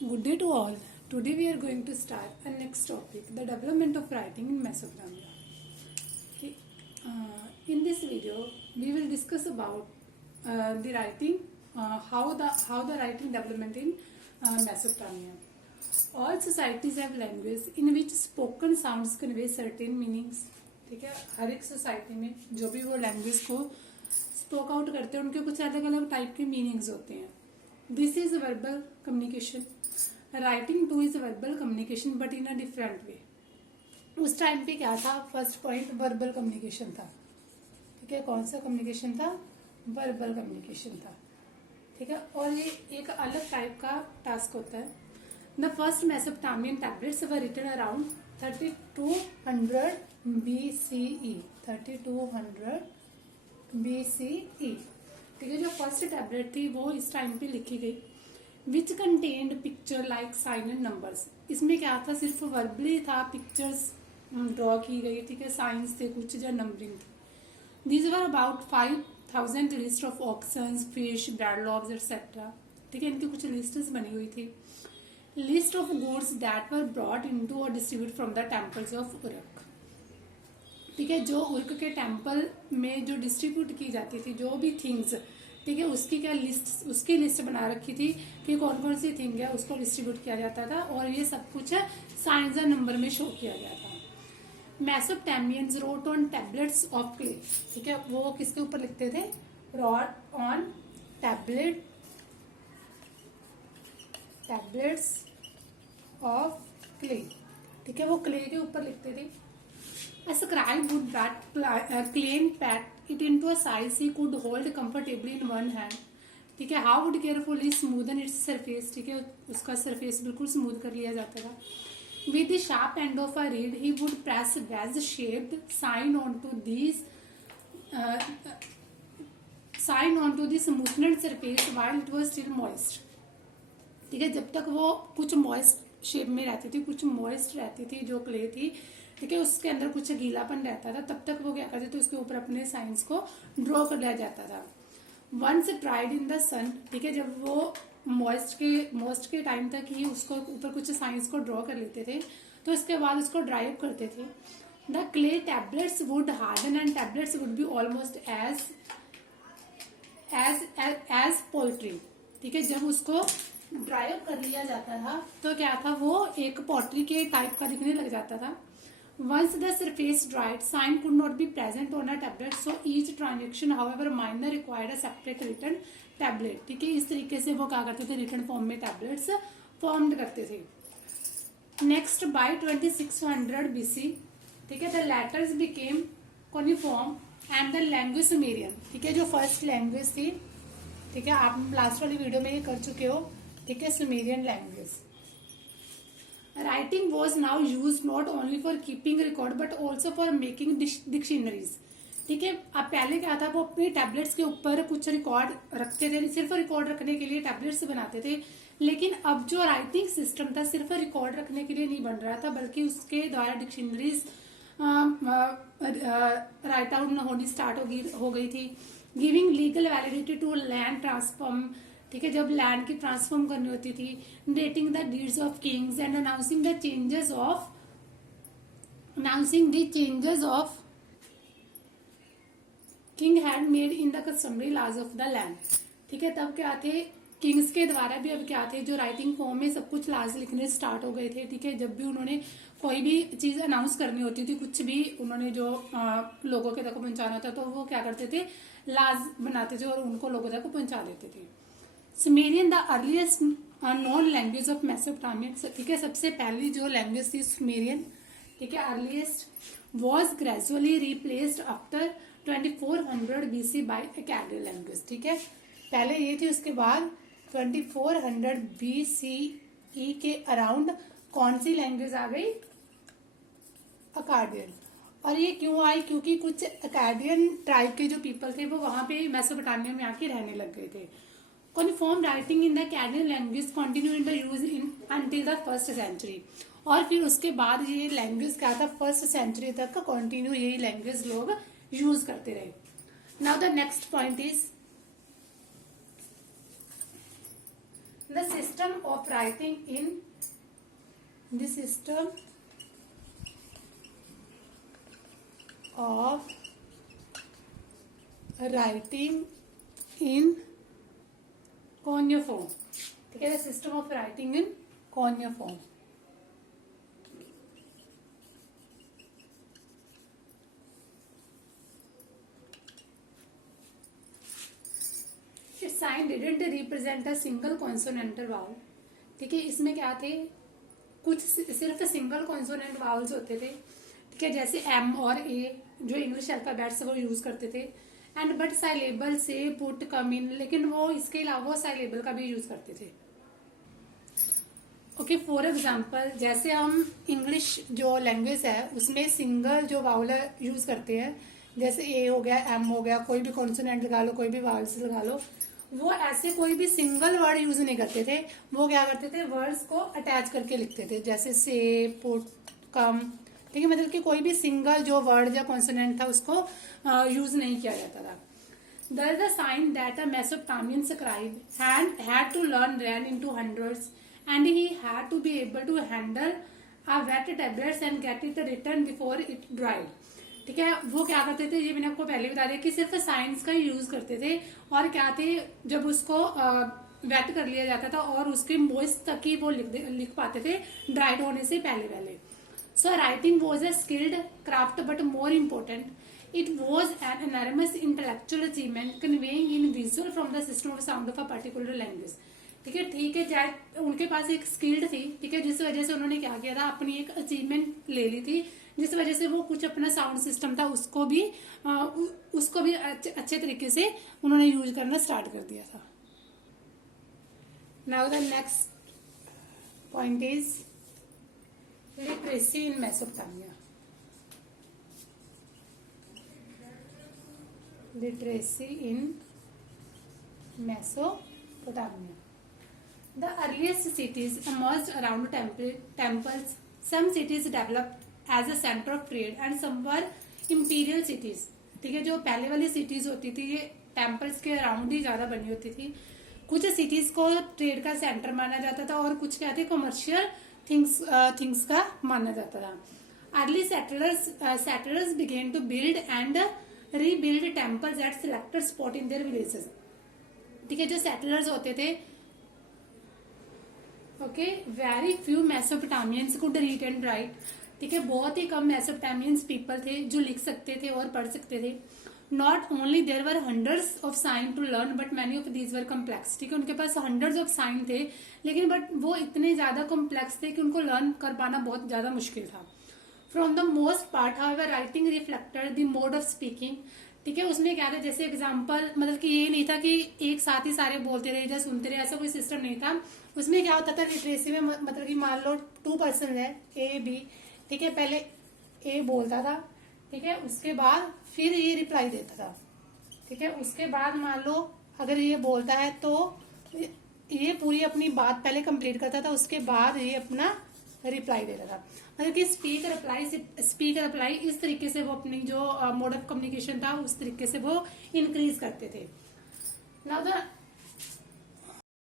Good day to all. Today we are going to start a next topic, the development of writing in Mesopotamia. Okay. In this video, we will discuss about the writing, how the writing development in Mesopotamia. All societies have language in which spoken sounds convey certain meanings. ठीक है, हर एक society में जो भी वो language को spoke out करते हैं उनके कुछ अलग अलग टाइप के मीनिंग्स होते हैं. This is verbal communication. Writing two is verbal communication but in a different way. उस टाइम पे क्या था? फर्स्ट पॉइंट वर्बल कम्युनिकेशन था. ठीक है, कौन सा कम्युनिकेशन था? वर्बल कम्युनिकेशन था. ठीक है, और ये एक अलग टाइप का टास्क होता है. The first Mesopotamian tablets were written around 3200 BCE. 3200 BCE. ठीक है, जो फर्स्ट टैबलेट थी वो इस टाइम पे लिखी गई. Which contained picture like sign and numbers. इसमें क्या था? सिर्फ वर्बली था, पिक्चर्स ड्रॉ की गई. ठीक है, साइंस थे कुछ या नंबरिंग थी. These were about 5000 list of auctions, fish, bread logs etcetera. ठीक है, इनकी कुछ लिस्ट्स बनी हुई थी. List of goods that were brought into और distribute from the temples of Uruk. ठीक है, जो उर्क के टेम्पल में जो डिस्ट्रीब्यूट की जाती थी जो भी थिंग्स, ठीक है, उसकी क्या लिस्ट, उसकी लिस्ट बना रखी थी कि कौन कौन सी थिंग है उसको डिस्ट्रीब्यूट किया जाता था और ये सब कुछ साइंस और नंबर में शो किया गया था. मेसोपोटामियंस road on tablets of clay. ठीक है, वो किसके ऊपर लिखते थे? Road on tablets of clay. ठीक है, वो क्ले के ऊपर लिखते थे. A scribe would clean pat it into a size he could hold comfortably in one hand. ठीक है, how would carefully smoothen its surface. ठीक है, उसका सरफेस बिल्कुल स्मूथ कर लिया जाता था. With the sharp end of a reed, he would press wedge-shaped sign onto the smoothened surface while it was still moist. ठीक है, जब तक वो कुछ मॉइस्ट शेप में रहती थी, कुछ मॉइस्ट रहती थी जो क्ले थी, ठीक है, उसके अंदर कुछ गीलापन रहता था, तब तक वो क्या करते थे? उसके ऊपर अपने साइंस को ड्रॉ कर लिया जाता था. वंस ड्राइड इन द सन. ठीक है, जब वो मोस्ट के टाइम तक ही उसको ऊपर कुछ साइंस को ड्रॉ कर लेते थे तो उसके बाद उसको ड्राई अप करते थे. The clay tablets would harden and tablets would be almost as poultry. ठीक है, जब उसको ड्राई अप कर लिया जाता था तो क्या था? वो एक पोल्ट्री के टाइप का दिखने लग जाता था. Once the surface dried, sign could not be present on a tablet, so each transaction, however minor, required a separate written tablet. ठीक है, इस तरीके से वो क्या करते थे? रिटर्न फॉर्म में टैबलेट्स फॉर्म्ड करते थे. नेक्स्ट, बाय 2600 BC, ठीक है, the letters became cuneiform and the language Sumerian. ठीक है, जो फर्स्ट लैंग्वेज थी, ठीक है, आप लास्ट वाली वीडियो में ये कर चुके हो. ठीक है, Sumerian language. Writing was now used not only for keeping record but also for making dictionaries. ठीक है, अब पहले क्या था? वो अपने टैबलेट्स के ऊपर कुछ रिकॉर्ड रखते थे, सिर्फ रिकॉर्ड रखने के लिए टैबलेट्स बनाते थे. लेकिन अब जो राइटिंग सिस्टम था सिर्फ रिकॉर्ड रखने के लिए नहीं बन रहा था, बल्कि उसके द्वारा डिक्शनरीज राइट आउट होनी स्टार्ट हो गई थी. Giving legal validity to land transform. ठीक है, जब लैंड की ट्रांसफॉर्म करनी होती थी. Dating the deeds of kings and announcing the changes of king had made in the customary laws of the land. ठीक है, तब क्या थे? किंग्स के द्वारा भी अब क्या थे? जो राइटिंग फॉर्म में सब कुछ लॉज लिखने स्टार्ट हो गए थे. ठीक है, जब भी उन्होंने कोई भी चीज अनाउंस करनी होती थी, कुछ भी उन्होंने जो लोगों के तक पहुंचाना था, तो वो क्या करते थे? लॉज बनाते थे और उनको लोगों तक पहुंचा देते थे. Sumerian the earliest non language of Mesopotamia. ठीक है, सबसे पहली जो लैंग्वेज थी सुमेरियन, ठीक है, earliest, was gradually replaced after 2400 BC by Akkadian language. ठीक है, पहले ये थी, उसके बाद 2400 BCE के अराउंड कौन सी लैंग्वेज आ गई? अकाडियन. और ये क्यों आई? क्योंकि कुछ अकाडियन ट्राइब के जो पीपल थे वो वहां पे मेसोपोटामिया में आके रहने लग गए थे. Cuneiform writing in the Akkadian language continued in the use until the 1st century. और फिर उसके बाद ये लैंग्वेज क्या था? 1st सेंचुरी तक कंटिन्यू यही लैंग्वेज लोग यूज करते रहे. Now the next point is The system of writing in the system of writing in cuneiform. ठीक है, the system of writing in cuneiform. Its sign didn't represent a single consonantal vowel. ठीक है, इसमें क्या थे, कुछ सिर्फ सिंगल कॉन्सोनेंट वाउल्स होते थे. ठीक है, जैसे एम और ए जो इंग्लिश अल्फाबेट से वो यूज करते थे. एंड बट साइलेबल से पुट कम इन, लेकिन वो इसके अलावा साइलेबल का भी यूज करते थे. ओके, फॉर एग्जाम्पल जैसे हम इंग्लिश जो लैंग्वेज है उसमें सिंगल जो वाउल यूज करते हैं, जैसे ए हो गया, एम हो गया, कोई भी कॉन्सोनेंट लगा लो, कोई भी वाउल्स लगा लो, वो ऐसे कोई भी सिंगल वर्ड यूज नहीं करते थे. वो क्या करते थे, वर्ड्स को अटैच करके लिखते थे, जैसे से, पुट, कम. ठीक है, मतलब कि कोई भी सिंगल जो वर्ड या कॉन्सोनेंट था उसको यूज नहीं किया जाता था. There is a sign that a Mesopotamian scribe had to learn ran into hundreds, and he had to be able to handle a wet tablets and get it written before it dried. ठीक है, वो क्या करते थे, ये मैंने आपको पहले बता दिया कि सिर्फ साइंस का यूज करते थे. और क्या थे, जब उसको वेट कर लिया जाता था और उसके मॉइस्ट तक ही वो लिख पाते थे, ड्राइड होने से पहले. So writing was a skilled craft, but more important it was an enormous intellectual achievement conveying in visual from the system of sound of a particular language. ठीक है, चाहे उनके पास एक स्किल्ड थी. ठीक है, जिस वजह से उन्होंने क्या किया था, अपनी एक अचीवमेंट ले ली थी, जिस वजह से वो कुछ अपना साउंड सिस्टम था उसको भी अच्छे तरीके से उन्होंने यूज करना स्टार्ट कर दिया था. Now the next point is literacy in Mesopotamia. Literacy in Mesopotamia. The earliest cities emerged around temples. Some cities developed as a center of trade and some were imperial cities. ठीक है, जो पहले वाली cities होती थी ये temples के around ही ज्यादा बनी होती थी. कुछ सिटीज को ट्रेड का सेंटर माना जाता था और कुछ क्या थे, कमर्शियल थिंग्स का माना जाता था. Early settlers began to build and rebuild temples at selected spot in their villages. ठीक है, जो सेटलर्स होते थे, okay, very few मेसोपोटामियंस could read and right. ठीक है, बहुत ही कम मेसोपोटामियंस पीपल थे जो लिख सकते थे और पढ़ सकते थे. Not only there were hundreds of sign to learn but many of these were complex. ठीक है, उनके पास हंड्रेड्स ऑफ साइन थे, लेकिन बट वो इतने ज्यादा कॉम्प्लेक्स थे कि उनको लर्न कर पाना बहुत ज्यादा मुश्किल था. From the most part however writing reflected the mode of speaking. ठीक है, उसमें क्या था, जैसे एग्जाम्पल, मतलब कि ये नहीं था कि एक साथ ही सारे बोलते रहे या सुनते रहे, ऐसा कोई सिस्टम नहीं था. उसमें क्या होता था, लिटरेसी में मतलब कि मान लो 2 पर्सन है, ए बी. ठीक है, पहले ए बोलता था. ठीक है, उसके बाद फिर ये रिप्लाई देता था. ठीक है, उसके बाद मान लो अगर ये बोलता है तो ये पूरी अपनी बात पहले कंप्लीट करता था, उसके बाद ये अपना रिप्लाई देता था. मतलब कि स्पीकर अप्लाई इस तरीके से वो अपनी जो मोड ऑफ कम्युनिकेशन था उस तरीके से वो इंक्रीज करते थे. Now the